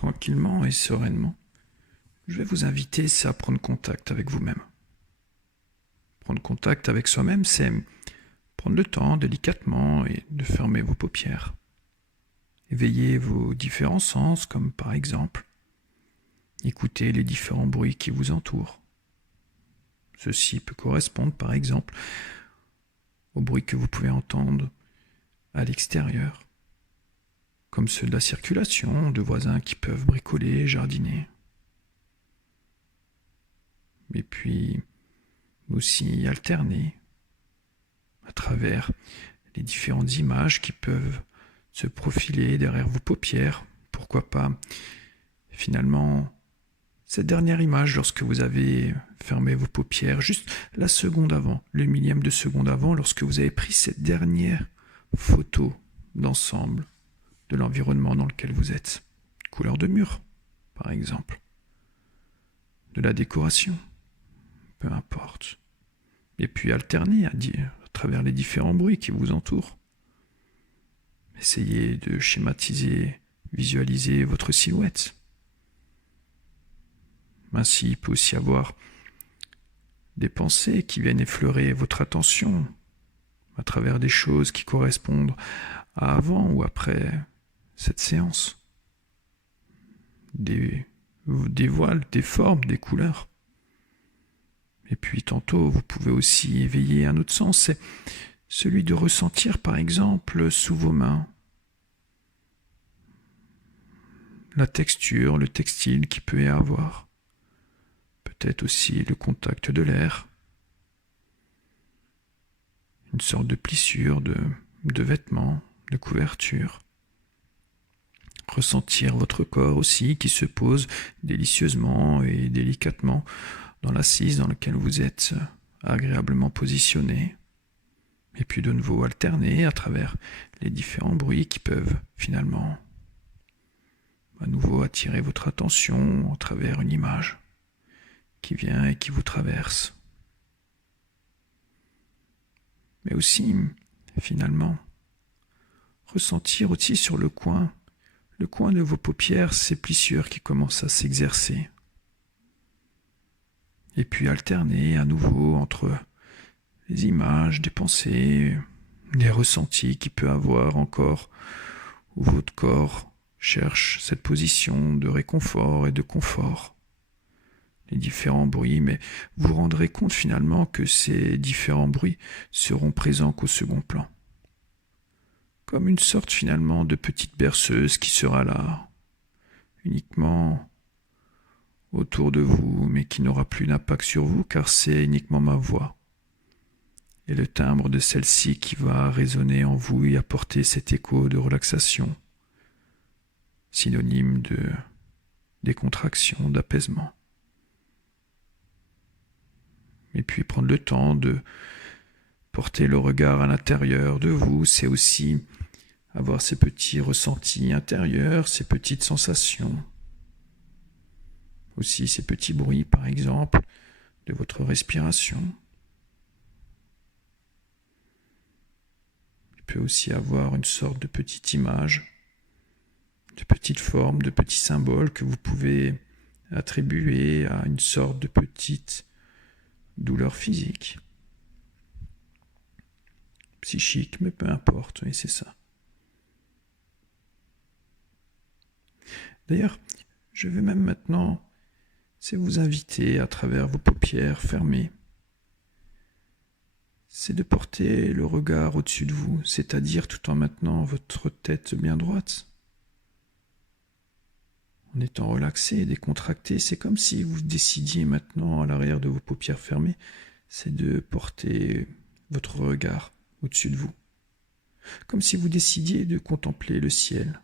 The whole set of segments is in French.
tranquillement et sereinement, je vais vous inviter à prendre contact avec vous-même. Prendre contact avec soi-même, c'est prendre le temps délicatement et de fermer vos paupières. Éveiller vos différents sens, comme par exemple, écouter les différents bruits qui vous entourent. Ceci peut correspondre par exemple aux bruits que vous pouvez entendre à l'extérieur, comme ceux de la circulation, de voisins qui peuvent bricoler, jardiner. Et puis aussi alterner à travers les différentes images qui peuvent se profiler derrière vos paupières. Pourquoi pas finalement cette dernière image lorsque vous avez fermé vos paupières, juste la seconde avant, le millième de seconde avant, lorsque vous avez pris cette dernière photo d'ensemble de l'environnement dans lequel vous êtes. Couleur de mur, par exemple. De la décoration, peu importe. Et puis alterner à travers les différents bruits qui vous entourent. Essayez de schématiser, visualiser votre silhouette. Ainsi, il peut aussi y avoir des pensées qui viennent effleurer votre attention à travers des choses qui correspondent à avant ou après cette séance. Des voiles, des formes, des couleurs. Et puis tantôt, vous pouvez aussi éveiller un autre sens, c'est celui de ressentir par exemple sous vos mains la texture, le textile qu'il peut y avoir. Peut-être aussi le contact de l'air, une sorte de plissure de vêtements, de couverture. Ressentir votre corps aussi qui se pose délicieusement et délicatement dans l'assise dans laquelle vous êtes agréablement positionné. Et puis de nouveau alterner à travers les différents bruits qui peuvent finalement à nouveau attirer votre attention à travers une image qui vient et qui vous traverse. Mais aussi, finalement, ressentir aussi sur le coin de vos paupières, ces plissures qui commencent à s'exercer. Et puis alterner à nouveau entre les images, des pensées, des ressentis qu'il peut avoir encore, où votre corps cherche cette position de réconfort et de confort. Les différents bruits, mais vous vous rendrez compte finalement que ces différents bruits seront présents qu'au second plan. Comme une sorte finalement de petite berceuse qui sera là, uniquement autour de vous, mais qui n'aura plus d'impact sur vous, car c'est uniquement ma voix et le timbre de celle-ci qui va résonner en vous et apporter cet écho de relaxation, synonyme de décontraction, d'apaisement. Et puis prendre le temps de porter le regard à l'intérieur de vous, c'est aussi avoir ces petits ressentis intérieurs, ces petites sensations. Aussi ces petits bruits, par exemple, de votre respiration. Il peut aussi avoir une sorte de petite image, de petite forme, de petits symboles que vous pouvez attribuer à une sorte de petite douleur physique, psychique, mais peu importe, et c'est ça. D'ailleurs, je vais même maintenant vous inviter à travers vos paupières fermées, c'est de porter le regard au-dessus de vous, c'est-à-dire tout en maintenant votre tête bien droite. En étant relaxé et décontracté, c'est comme si vous décidiez maintenant à l'arrière de vos paupières fermées, c'est de porter votre regard au-dessus de vous. Comme si vous décidiez de contempler le ciel.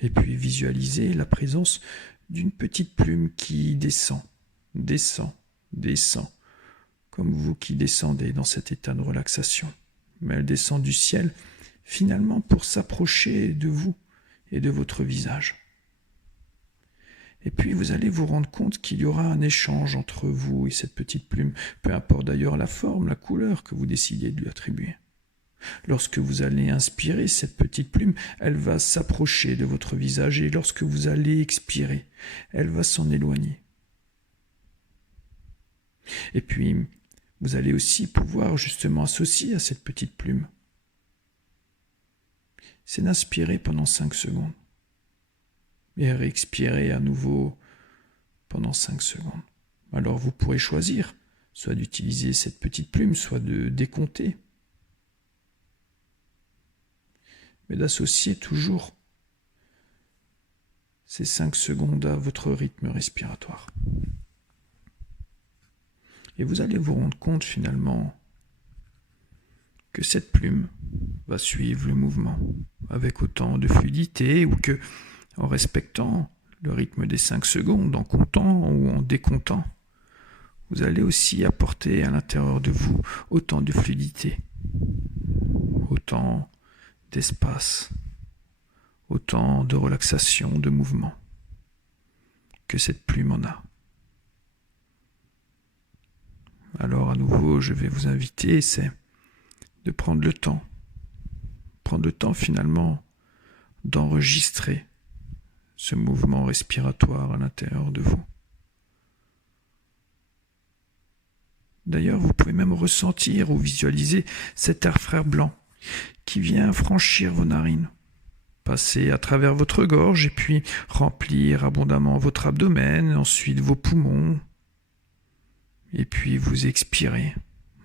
Et puis visualiser la présence d'une petite plume qui descend, comme vous qui descendez dans cet état de relaxation. Mais elle descend du ciel, finalement pour s'approcher de vous et de votre visage. Et puis vous allez vous rendre compte qu'il y aura un échange entre vous et cette petite plume, peu importe d'ailleurs la forme, la couleur que vous décidez de lui attribuer. Lorsque vous allez inspirer, cette petite plume, elle va s'approcher de votre visage et lorsque vous allez expirer, elle va s'en éloigner. Et puis, vous allez aussi pouvoir justement associer à cette petite plume. C'est d'inspirer pendant 5 secondes et réexpirer à nouveau pendant 5 secondes. Alors vous pourrez choisir soit d'utiliser cette petite plume, soit de décompter. Mais d'associer toujours ces 5 secondes à votre rythme respiratoire. Et vous allez vous rendre compte finalement que cette plume va suivre le mouvement avec autant de fluidité ou que, en respectant le rythme des 5 secondes, en comptant ou en décomptant, vous allez aussi apporter à l'intérieur de vous autant de fluidité, autant d'espace, autant de relaxation, de mouvement que cette plume en a. Alors à nouveau, je vais vous inviter, c'est de prendre le temps finalement d'enregistrer ce mouvement respiratoire à l'intérieur de vous. D'ailleurs, vous pouvez même ressentir ou visualiser cet air frais blanc qui vient franchir vos narines, passer à travers votre gorge et puis remplir abondamment votre abdomen, ensuite vos poumons, et puis vous expirez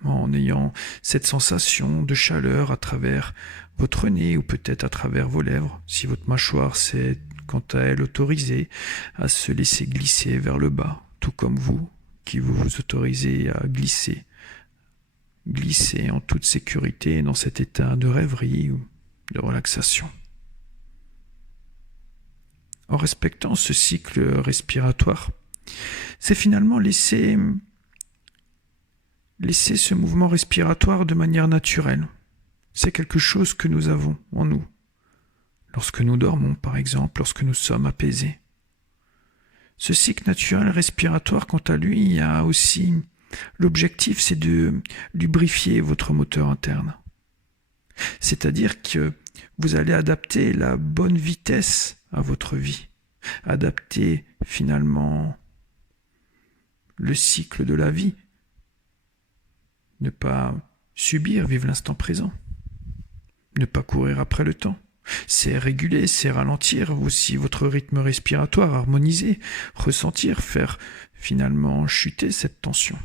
en ayant cette sensation de chaleur à travers votre nez ou peut-être à travers vos lèvres, si votre mâchoire s'est quant à elle autorisée à se laisser glisser vers le bas, tout comme vous, qui vous autorisez à glisser en toute sécurité dans cet état de rêverie ou de relaxation. En respectant ce cycle respiratoire, c'est finalement laisser ce mouvement respiratoire de manière naturelle. C'est quelque chose que nous avons en nous. Lorsque nous dormons, par exemple, lorsque nous sommes apaisés. Ce cycle naturel respiratoire, quant à lui, a aussi l'objectif, c'est de lubrifier votre moteur interne. C'est-à-dire que vous allez adapter la bonne vitesse à votre vie, adapter finalement le cycle de la vie, ne pas subir, vivre l'instant présent, ne pas courir après le temps. C'est réguler, c'est ralentir aussi votre rythme respiratoire, harmoniser, ressentir, faire finalement chuter cette tension,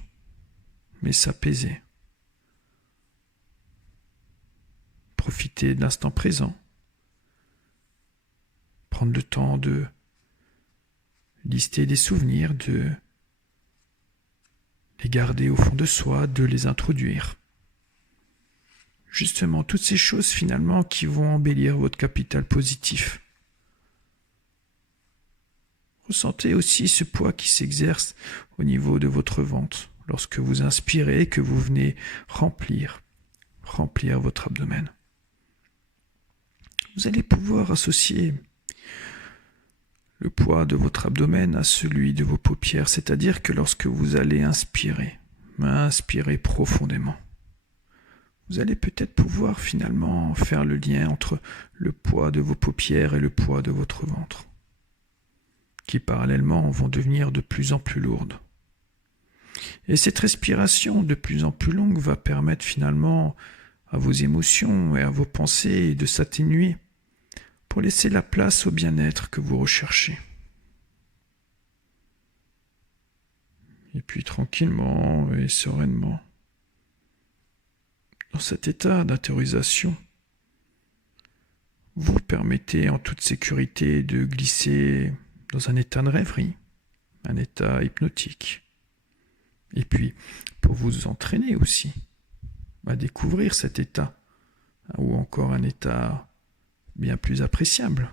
mais s'apaiser. Profiter de l'instant présent, prendre le temps de lister des souvenirs, de les garder au fond de soi, de les introduire. Justement, toutes ces choses finalement qui vont embellir votre capital positif. Ressentez aussi ce poids qui s'exerce au niveau de votre ventre lorsque vous inspirez et que vous venez remplir votre abdomen. Vous allez pouvoir associer le poids de votre abdomen à celui de vos paupières, c'est-à-dire que lorsque vous allez inspirer profondément, vous allez peut-être pouvoir finalement faire le lien entre le poids de vos paupières et le poids de votre ventre, qui parallèlement vont devenir de plus en plus lourdes. Et cette respiration de plus en plus longue va permettre finalement à vos émotions et à vos pensées de s'atténuer pour laisser la place au bien-être que vous recherchez. Et puis tranquillement et sereinement, dans cet état d'intériorisation, vous permettez en toute sécurité de glisser dans un état de rêverie, un état hypnotique. Et puis, pour vous entraîner aussi à découvrir cet état, ou encore un état bien plus appréciable,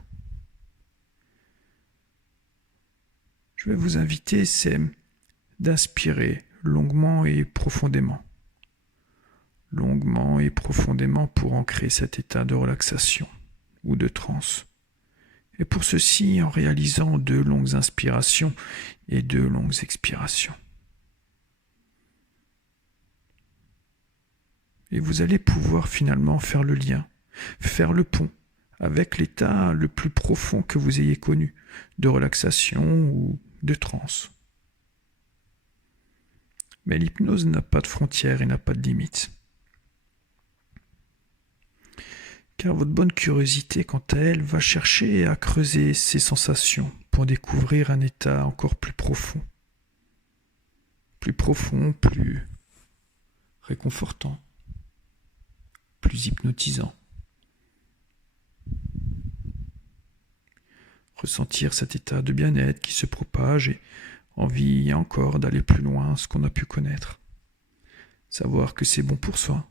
je vais vous inviter, c'est d'inspirer longuement et profondément pour ancrer cet état de relaxation ou de transe. Et pour ceci, en réalisant 2 longues inspirations et 2 longues expirations. Et vous allez pouvoir finalement faire le lien, faire le pont avec l'état le plus profond que vous ayez connu, de relaxation ou de transe. Mais l'hypnose n'a pas de frontières et n'a pas de limites. Car votre bonne curiosité, quant à elle, va chercher à creuser ces sensations pour découvrir un état encore plus profond, plus réconfortant, plus hypnotisant. Ressentir cet état de bien-être qui se propage et envie encore d'aller plus loin ce qu'on a pu connaître. Savoir que c'est bon pour soi.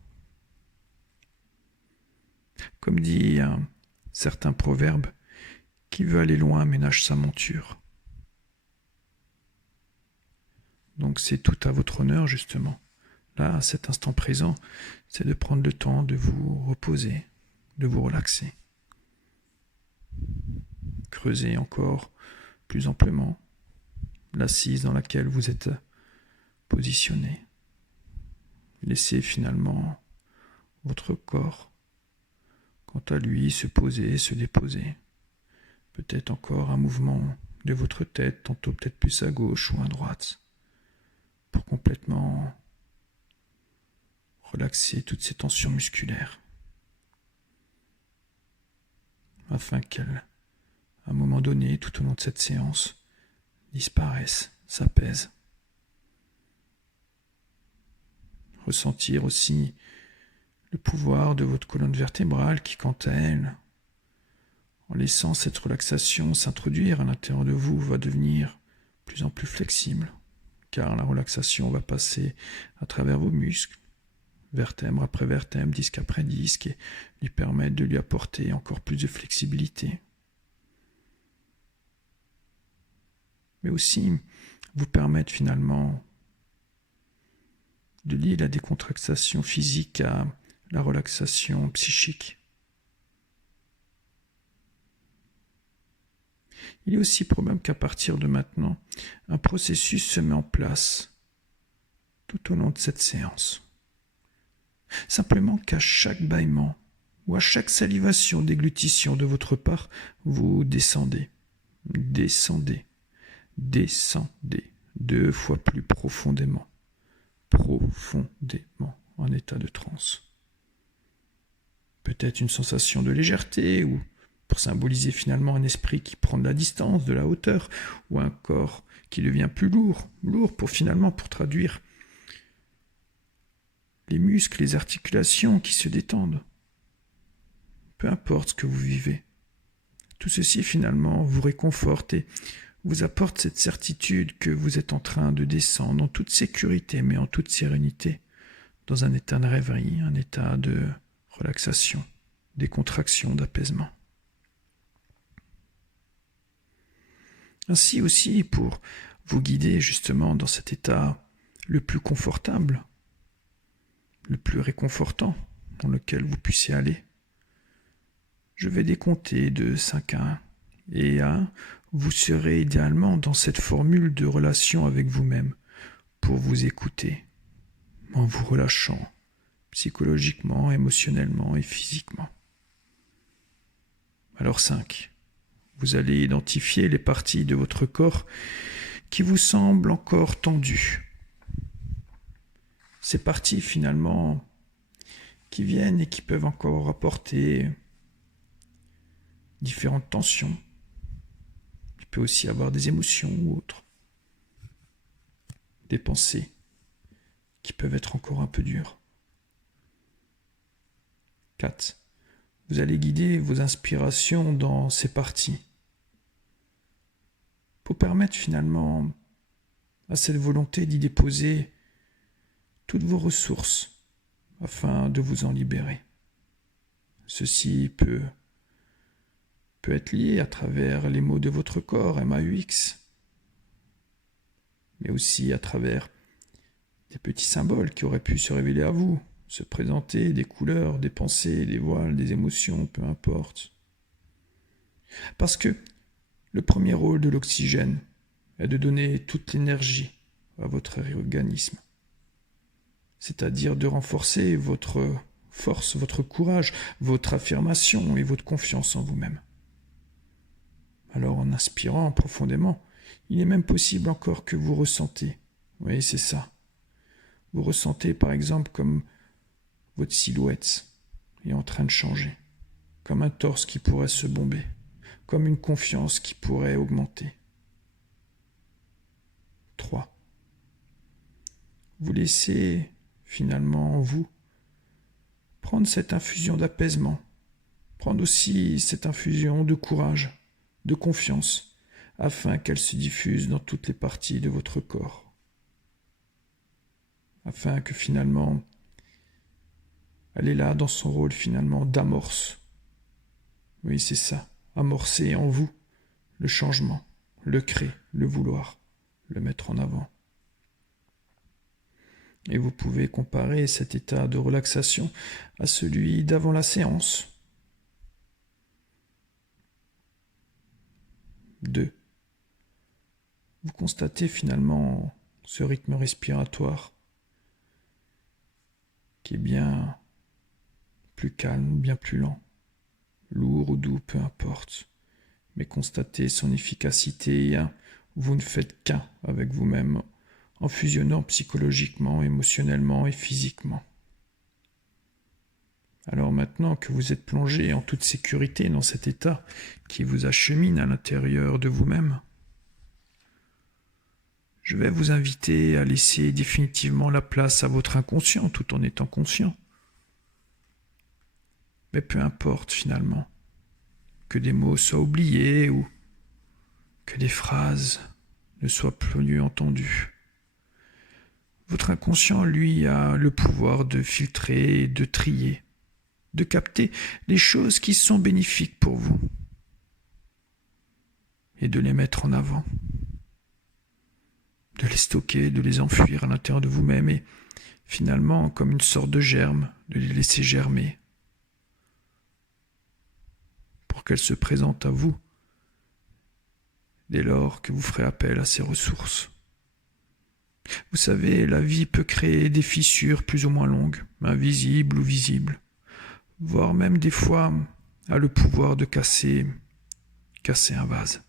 Comme dit un certain proverbe, qui veut aller loin ménage sa monture. Donc c'est tout à votre honneur justement. Là, à cet instant présent, c'est de prendre le temps de vous reposer, de vous relaxer. Creusez encore plus amplement l'assise dans laquelle vous êtes positionné. Laissez finalement votre corps, quant à lui, se poser, se déposer. Peut-être encore un mouvement de votre tête, tantôt peut-être plus à gauche ou à droite, pour complètement relaxer toutes ces tensions musculaires, afin qu'elles, à un moment donné, tout au long de cette séance, disparaissent, s'apaisent. Ressentir aussi le pouvoir de votre colonne vertébrale qui, quant à elle, en laissant cette relaxation s'introduire à l'intérieur de vous, va devenir de plus en plus flexible, car la relaxation va passer à travers vos muscles, vertèbre après vertèbre, disque après disque, et lui permettre de lui apporter encore plus de flexibilité. Mais aussi vous permettre finalement de lier la décontractation physique à la relaxation psychique. Il est aussi probable qu'à partir de maintenant, un processus se met en place tout au long de cette séance. Simplement qu'à chaque bâillement ou à chaque salivation, déglutition de votre part, vous descendez, 2 fois plus profondément en état de transe. Peut-être une sensation de légèreté, ou pour symboliser finalement un esprit qui prend de la distance, de la hauteur, ou un corps qui devient plus lourd pour traduire les muscles, les articulations qui se détendent. Peu importe ce que vous vivez. Tout ceci finalement vous réconforte et vous apporte cette certitude que vous êtes en train de descendre en toute sécurité, mais en toute sérénité, dans un état de rêverie, un état de relaxation, décontraction, d'apaisement. Ainsi aussi, pour vous guider justement dans cet état le plus confortable, le plus réconfortant dans lequel vous puissiez aller, je vais décompter de 5 à 1. Et à 1, vous serez idéalement dans cette formule de relation avec vous-même pour vous écouter, en vous relâchant psychologiquement, émotionnellement et physiquement. Alors 5. Vous allez identifier les parties de votre corps qui vous semblent encore tendues. Ces parties finalement qui viennent et qui peuvent encore apporter différentes tensions. Il peut aussi y avoir des émotions ou autres. Des pensées qui peuvent être encore un peu dures. 4. Vous allez guider vos inspirations dans ces parties pour permettre finalement à cette volonté d'y déposer toutes vos ressources afin de vous en libérer. Ceci peut être lié à travers les mots de votre corps, MAUX, mais aussi à travers des petits symboles qui auraient pu se révéler à vous, se présenter, des couleurs, des pensées, des voiles, des émotions, peu importe. Parce que le premier rôle de l'oxygène est de donner toute l'énergie à votre organisme. c'est-à-dire de renforcer votre force, votre courage, votre affirmation et votre confiance en vous-même. Alors en inspirant profondément, il est même possible encore que vous ressentez, oui c'est ça, vous ressentez par exemple comme votre silhouette est en train de changer, comme un torse qui pourrait se bomber, comme une confiance qui pourrait augmenter. 3. Vous laissez finalement en vous prendre cette infusion d'apaisement, prendre aussi cette infusion de courage, de confiance, afin qu'elle se diffuse dans toutes les parties de votre corps. Afin que finalement, elle est là dans son rôle finalement d'amorce. Oui, c'est ça, amorcer en vous le changement, le créer, le vouloir, le mettre en avant. Et vous pouvez comparer cet état de relaxation à celui d'avant la séance. 2. Vous constatez finalement ce rythme respiratoire qui est bien plus calme, bien plus lent, lourd ou doux, peu importe. Mais constatez son efficacité et vous ne faites qu'un avec vous-même en fusionnant psychologiquement, émotionnellement et physiquement. Alors maintenant que vous êtes plongé en toute sécurité dans cet état qui vous achemine à l'intérieur de vous-même, je vais vous inviter à laisser définitivement la place à votre inconscient tout en étant conscient. Mais peu importe finalement que des mots soient oubliés ou que des phrases ne soient plus entendues. Votre inconscient, lui, a le pouvoir de filtrer, de trier, de capter les choses qui sont bénéfiques pour vous et de les mettre en avant, de les stocker, de les enfuir à l'intérieur de vous-même et finalement, comme une sorte de germe, de les laisser germer pour qu'elles se présentent à vous dès lors que vous ferez appel à ces ressources. Vous savez, la vie peut créer des fissures plus ou moins longues, invisibles ou visibles, voire même des fois a le pouvoir de casser un vase.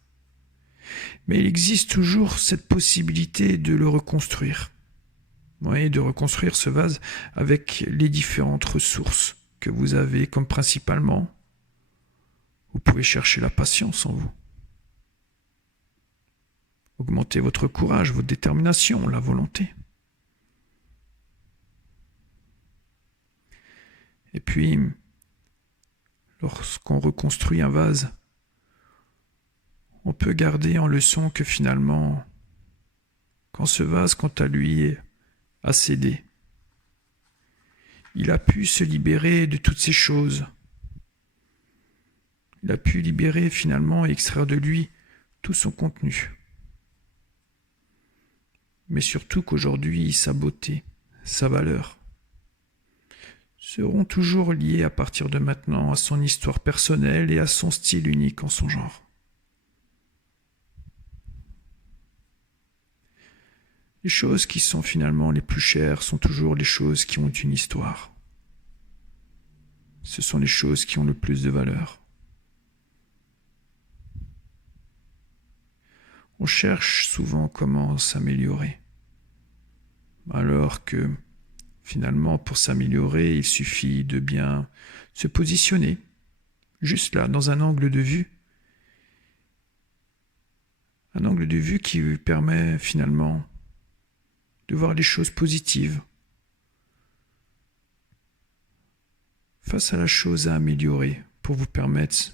Mais il existe toujours cette possibilité de le reconstruire. Oui, de reconstruire ce vase avec les différentes ressources que vous avez, comme principalement, vous pouvez chercher la patience en vous. Augmentez votre courage, votre détermination, la volonté. Et puis, lorsqu'on reconstruit un vase, on peut garder en leçon que finalement, quand ce vase, quant à lui, a cédé, il a pu se libérer de toutes ces choses. Il a pu libérer finalement et extraire de lui tout son contenu. Mais surtout qu'aujourd'hui, sa beauté, sa valeur, seront toujours liées à partir de maintenant à son histoire personnelle et à son style unique en son genre. Les choses qui sont finalement les plus chères sont toujours les choses qui ont une histoire. Ce sont les choses qui ont le plus de valeur. On cherche souvent comment s'améliorer, alors que finalement pour s'améliorer il suffit de bien se positionner, juste là, dans un angle de vue qui permet finalement de voir les choses positives face à la chose à améliorer pour vous permettre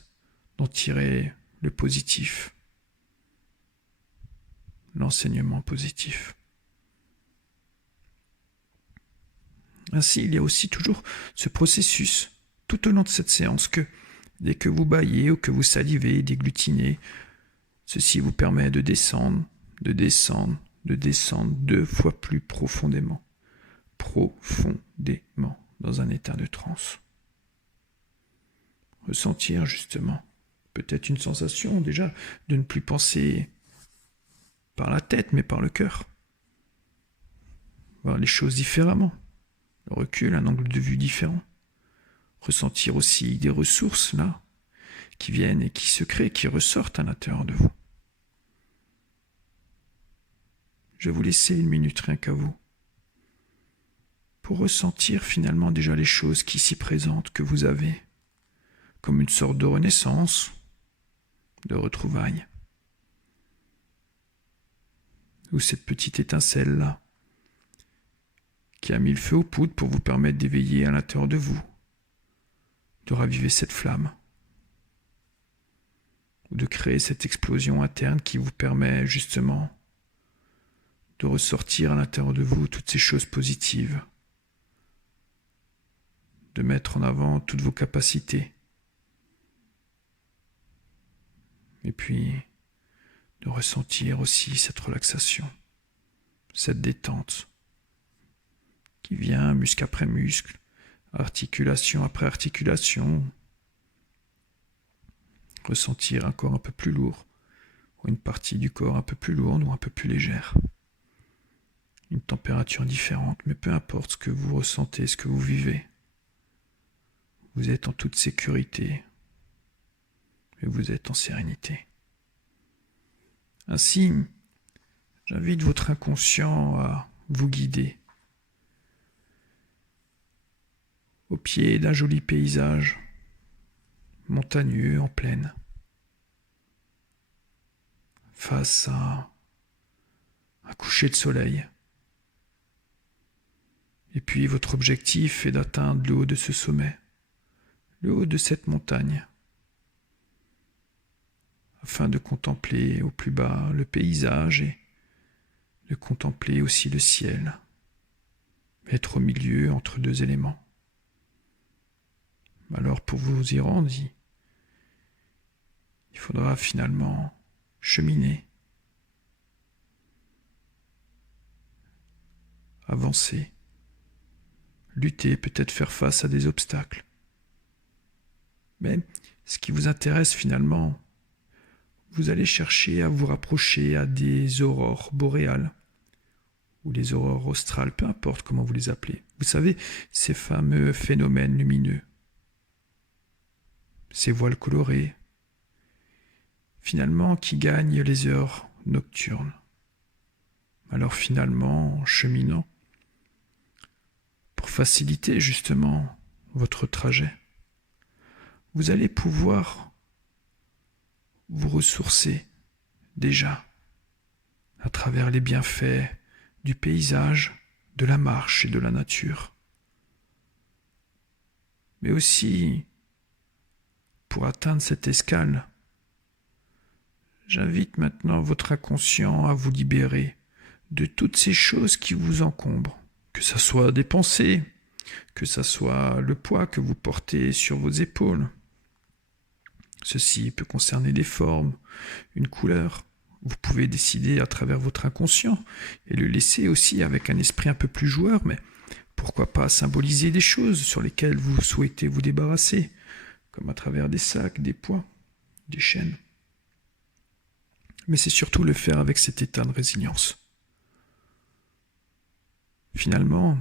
d'en tirer le positif, l'enseignement positif. Ainsi, il y a aussi toujours ce processus tout au long de cette séance que dès que vous bâillez ou que vous salivez, déglutinez, ceci vous permet de descendre 2 fois plus profondément, dans un état de transe. Ressentir justement peut-être une sensation déjà de ne plus penser par la tête mais par le cœur. Voir les choses différemment, le recul, un angle de vue différent. Ressentir aussi des ressources là, qui viennent et qui se créent, qui ressortent à l'intérieur de vous. Je vais vous laisser 1 minute rien qu'à vous, pour ressentir finalement déjà les choses qui s'y présentent, que vous avez, comme une sorte de renaissance, de retrouvailles. Ou cette petite étincelle-là, qui a mis le feu aux poudres pour vous permettre d'éveiller à l'intérieur de vous, de raviver cette flamme, ou de créer cette explosion interne qui vous permet justement de ressortir à l'intérieur de vous toutes ces choses positives, de mettre en avant toutes vos capacités, et puis de ressentir aussi cette relaxation, cette détente qui vient muscle après muscle, articulation après articulation. Ressentir un corps un peu plus lourd, ou une partie du corps un peu plus lourde ou un peu plus légère. Une température différente, mais peu importe ce que vous ressentez, ce que vous vivez. Vous êtes en toute sécurité et vous êtes en sérénité. Ainsi, j'invite votre inconscient à vous guider au pied d'un joli paysage montagneux en plaine, face à un coucher de soleil. Et puis votre objectif est d'atteindre le haut de ce sommet, le haut de cette montagne, afin de contempler au plus bas le paysage et de contempler aussi le ciel, être au milieu entre deux éléments. Alors pour vous y rendre, il faudra finalement cheminer, avancer, lutter, peut-être faire face à des obstacles. Mais ce qui vous intéresse finalement, vous allez chercher à vous rapprocher à des aurores boréales ou les aurores australes, peu importe comment vous les appelez. Vous savez, ces fameux phénomènes lumineux, ces voiles colorées, finalement qui gagnent les heures nocturnes. Alors finalement, en cheminant, pour faciliter justement votre trajet, vous allez pouvoir vous ressourcer déjà à travers les bienfaits du paysage, de la marche et de la nature. Mais aussi, pour atteindre cette escale, j'invite maintenant votre inconscient à vous libérer de toutes ces choses qui vous encombrent, que ce soit des pensées, que ce soit le poids que vous portez sur vos épaules. Ceci peut concerner des formes, une couleur. Vous pouvez décider à travers votre inconscient et le laisser aussi avec un esprit un peu plus joueur, mais pourquoi pas symboliser des choses sur lesquelles vous souhaitez vous débarrasser, comme à travers des sacs, des poids, des chaînes. Mais c'est surtout le faire avec cet état de résilience. Finalement,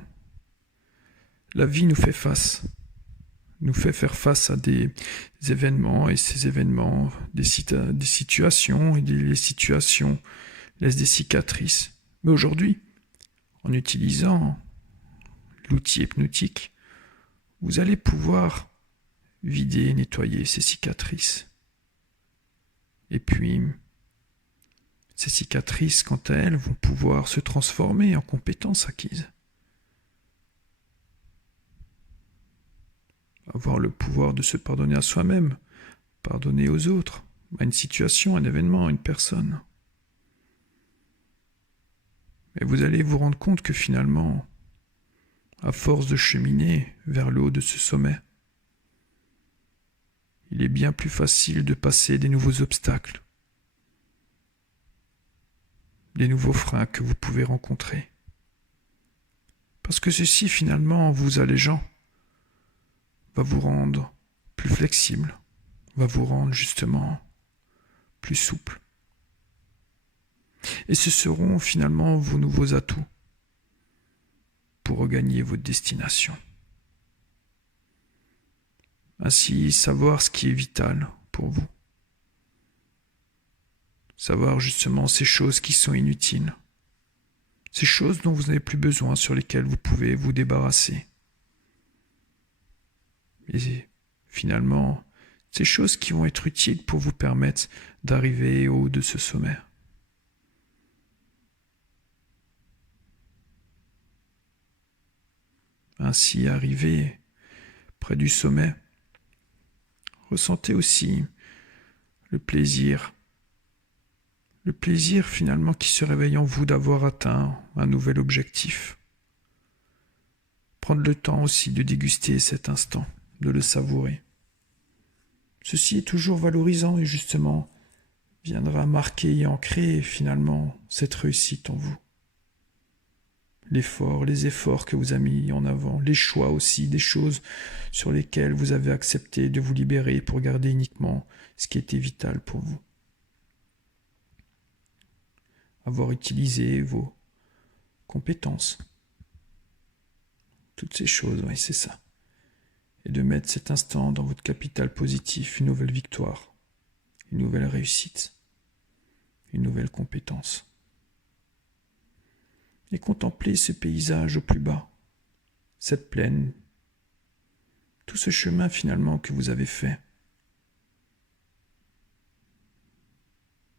la vie nous fait faire face à des événements, et ces événements, des situations, et les situations laissent des cicatrices. Mais aujourd'hui, en utilisant l'outil hypnotique, vous allez pouvoir vider et nettoyer ces cicatrices. Et puis, ces cicatrices, quant à elles, vont pouvoir se transformer en compétences acquises. Avoir le pouvoir de se pardonner à soi-même, pardonner aux autres, à une situation, un événement, une personne. Et vous allez vous rendre compte que finalement, à force de cheminer vers le haut de ce sommet, il est bien plus facile de passer des nouveaux obstacles, des nouveaux freins que vous pouvez rencontrer. Parce que ceci, finalement, en vous allégeant, va vous rendre plus flexible, va vous rendre justement plus souple. Et ce seront finalement vos nouveaux atouts. pour regagner votre destination. Ainsi, savoir ce qui est vital pour vous. Savoir justement ces choses qui sont inutiles. Ces choses dont vous n'avez plus besoin, sur lesquelles vous pouvez vous débarrasser. Et finalement, ces choses qui vont être utiles pour vous permettre d'arriver au haut de ce sommet. Ainsi, arrivé près du sommet, ressentez aussi le plaisir finalement qui se réveille en vous d'avoir atteint un nouvel objectif. Prendre le temps aussi de déguster cet instant, de le savourer. Ceci est toujours valorisant et justement viendra marquer et ancrer finalement cette réussite en vous. Les efforts que vous avez mis en avant, les choix aussi, des choses sur lesquelles vous avez accepté de vous libérer pour garder uniquement ce qui était vital pour vous. Avoir utilisé vos compétences. Toutes ces choses, oui, c'est ça. Et de mettre cet instant dans votre capital positif, une nouvelle victoire, une nouvelle réussite, une nouvelle compétence. Et contempler ce paysage au plus bas, cette plaine, tout ce chemin finalement que vous avez fait.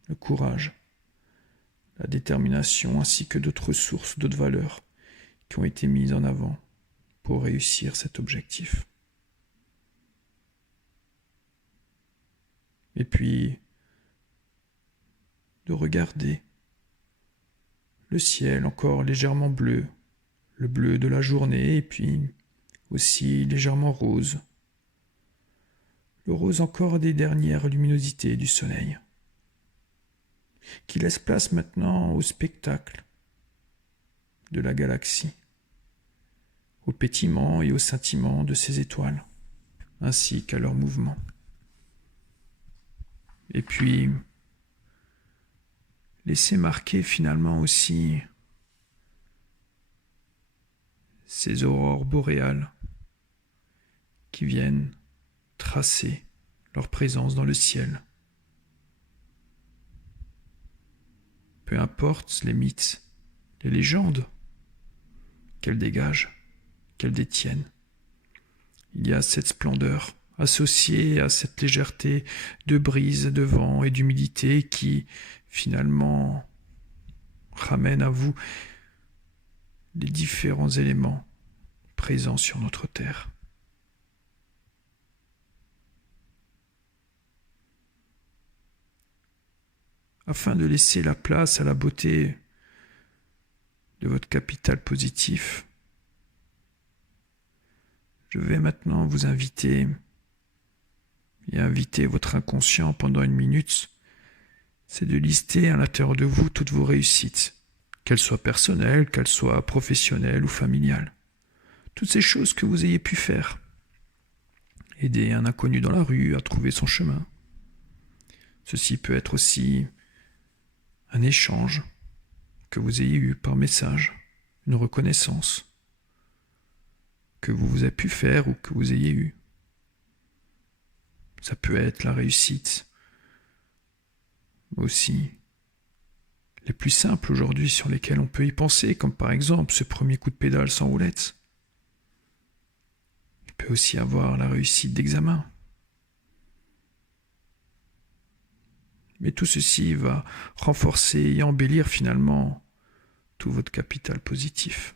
Le courage, la détermination ainsi que d'autres ressources, d'autres valeurs qui ont été mises en avant pour réussir cet objectif. Et puis, de regarder le ciel encore légèrement bleu, le bleu de la journée, et puis aussi légèrement rose, le rose encore des dernières luminosités du soleil, qui laisse place maintenant au spectacle de la galaxie, au pétillement et au scintillement de ces étoiles, ainsi qu'à leur mouvement. Et puis, laissez marquer finalement aussi ces aurores boréales qui viennent tracer leur présence dans le ciel. Peu importe les mythes, les légendes qu'elles dégagent, qu'elles détiennent, il y a cette splendeur associée à cette légèreté de brise, de vent et d'humidité qui finalement ramène à vous les différents éléments présents sur notre terre. Afin de laisser la place à la beauté de votre capital positif, je vais maintenant vous inviter et inviter votre inconscient pendant 1 minute, c'est de lister à l'intérieur de vous toutes vos réussites, qu'elles soient personnelles, qu'elles soient professionnelles ou familiales. Toutes ces choses que vous ayez pu faire. Aider un inconnu dans la rue à trouver son chemin. Ceci peut être aussi un échange que vous ayez eu par message, une reconnaissance que vous avez pu faire ou que vous ayez eu. Ça peut être la réussite, mais aussi les plus simples aujourd'hui sur lesquels on peut y penser, comme par exemple ce premier coup de pédale sans roulette. Il peut aussi avoir la réussite d'examen. Mais tout ceci va renforcer et embellir finalement tout votre capital positif.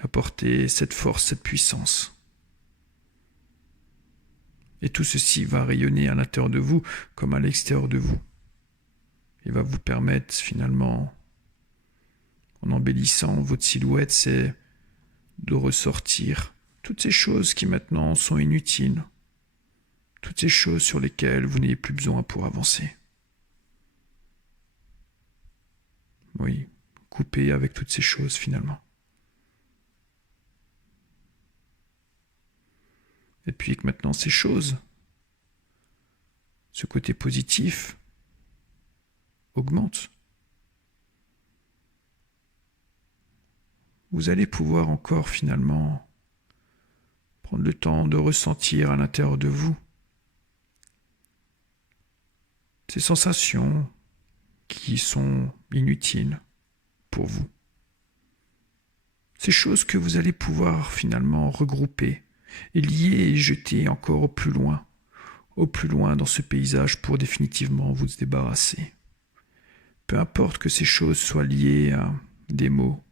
Apporter cette force, cette puissance. Et tout ceci va rayonner à l'intérieur de vous comme à l'extérieur de vous. Et va vous permettre finalement, en embellissant votre silhouette, c'est de ressortir toutes ces choses qui maintenant sont inutiles. Toutes ces choses sur lesquelles vous n'avez plus besoin pour avancer. Oui, couper avec toutes ces choses finalement. Et puis que maintenant ces choses, ce côté positif, augmente. vous allez pouvoir encore finalement prendre le temps de ressentir à l'intérieur de vous ces sensations qui sont inutiles pour vous. Ces choses que vous allez pouvoir finalement regrouper et lier et jeter encore au plus loin dans ce paysage pour définitivement vous débarrasser. Peu importe que ces choses soient liées à des mots,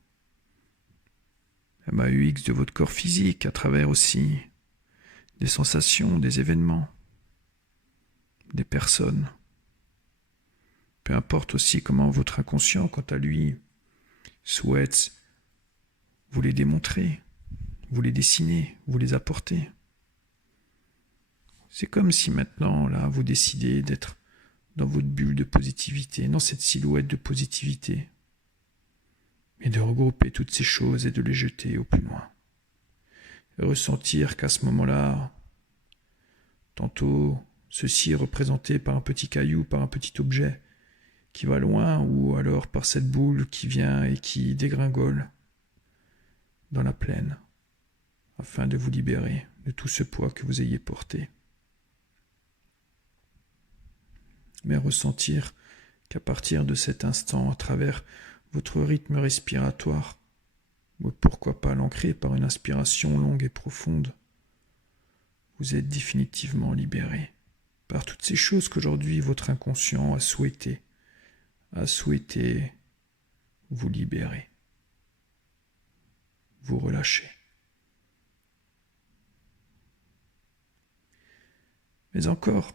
MAUX de votre corps physique, à travers aussi des sensations, des événements, des personnes. Peu importe aussi comment votre inconscient, quant à lui, souhaite vous les démontrer, vous les dessiner, vous les apporter. C'est comme si maintenant, là, vous décidez d'être dans votre bulle de positivité, dans cette silhouette de positivité, et de regrouper toutes ces choses et de les jeter au plus loin. Et ressentir qu'à ce moment-là, tantôt ceci est représenté par un petit caillou, par un petit objet qui va loin, ou alors par cette boule qui vient et qui dégringole dans la plaine, afin de vous libérer de tout ce poids que vous ayez porté. Mais ressentir qu'à partir de cet instant, à travers votre rythme respiratoire, ou pourquoi pas l'ancrer par une inspiration longue et profonde, vous êtes définitivement libéré par toutes ces choses qu'aujourd'hui votre inconscient a souhaité vous libérer, vous relâcher. Mais encore,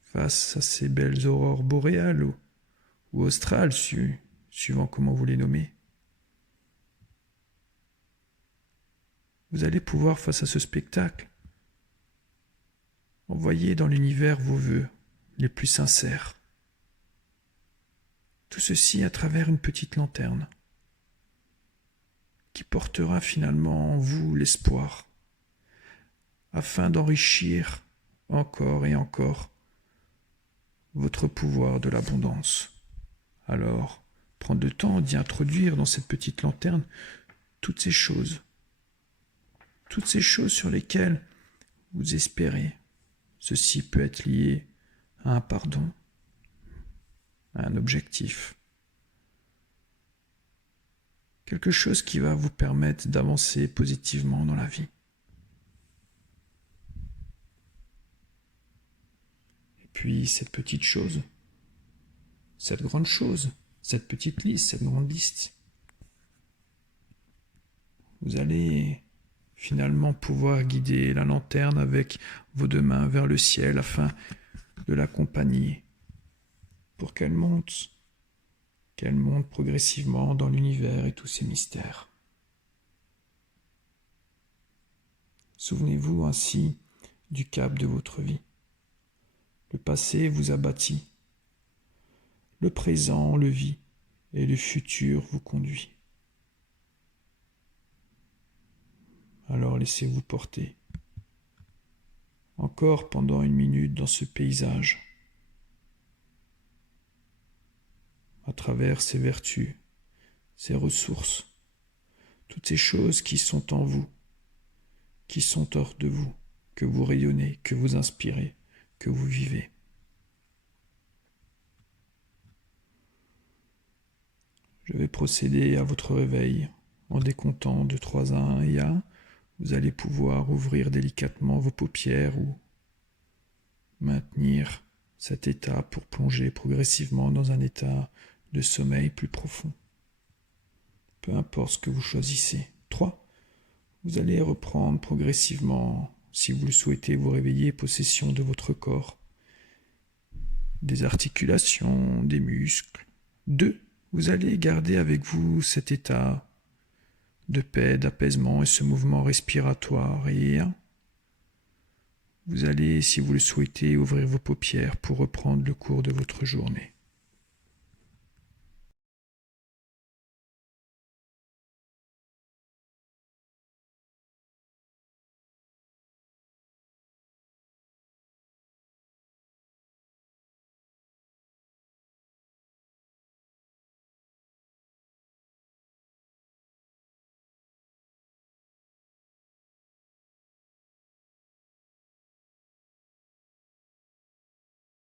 face à ces belles aurores boréales ou australes, suivant comment vous les nommez, vous allez pouvoir, face à ce spectacle, envoyer dans l'univers vos vœux les plus sincères. Tout ceci à travers une petite lanterne qui portera finalement en vous l'espoir, afin d'enrichir encore et encore votre pouvoir de l'abondance. Alors, prendre le temps d'y introduire dans cette petite lanterne toutes ces choses sur lesquelles vous espérez. Ceci peut être lié à un pardon, à un objectif. Quelque chose qui va vous permettre d'avancer positivement dans la vie. Et puis cette petite chose, cette grande chose, cette petite liste, cette grande liste, vous allez finalement pouvoir guider la lanterne avec vos deux mains vers le ciel afin de l'accompagner pour qu'elle monte progressivement dans l'univers et tous ses mystères. Souvenez-vous ainsi du cap de votre vie. Le passé vous a bâti, le présent le vit et le futur vous conduit. Alors laissez-vous porter, encore pendant 1 minute dans ce paysage, à travers ces vertus, ces ressources, toutes ces choses qui sont en vous, qui sont hors de vous, que vous rayonnez, que vous inspirez, que vous vivez. Je vais procéder à votre réveil en décomptant de 3 à 1 et 1. Vous allez pouvoir ouvrir délicatement vos paupières ou maintenir cet état pour plonger progressivement dans un état de sommeil plus profond. Peu importe ce que vous choisissez. 3. Vous allez reprendre progressivement, si vous le souhaitez, vous réveiller, possession de votre corps, des articulations, des muscles. 2. Vous allez garder avec vous cet état de paix, d'apaisement et ce mouvement respiratoire. Et 1. Vous allez, si vous le souhaitez, ouvrir vos paupières pour reprendre le cours de votre journée.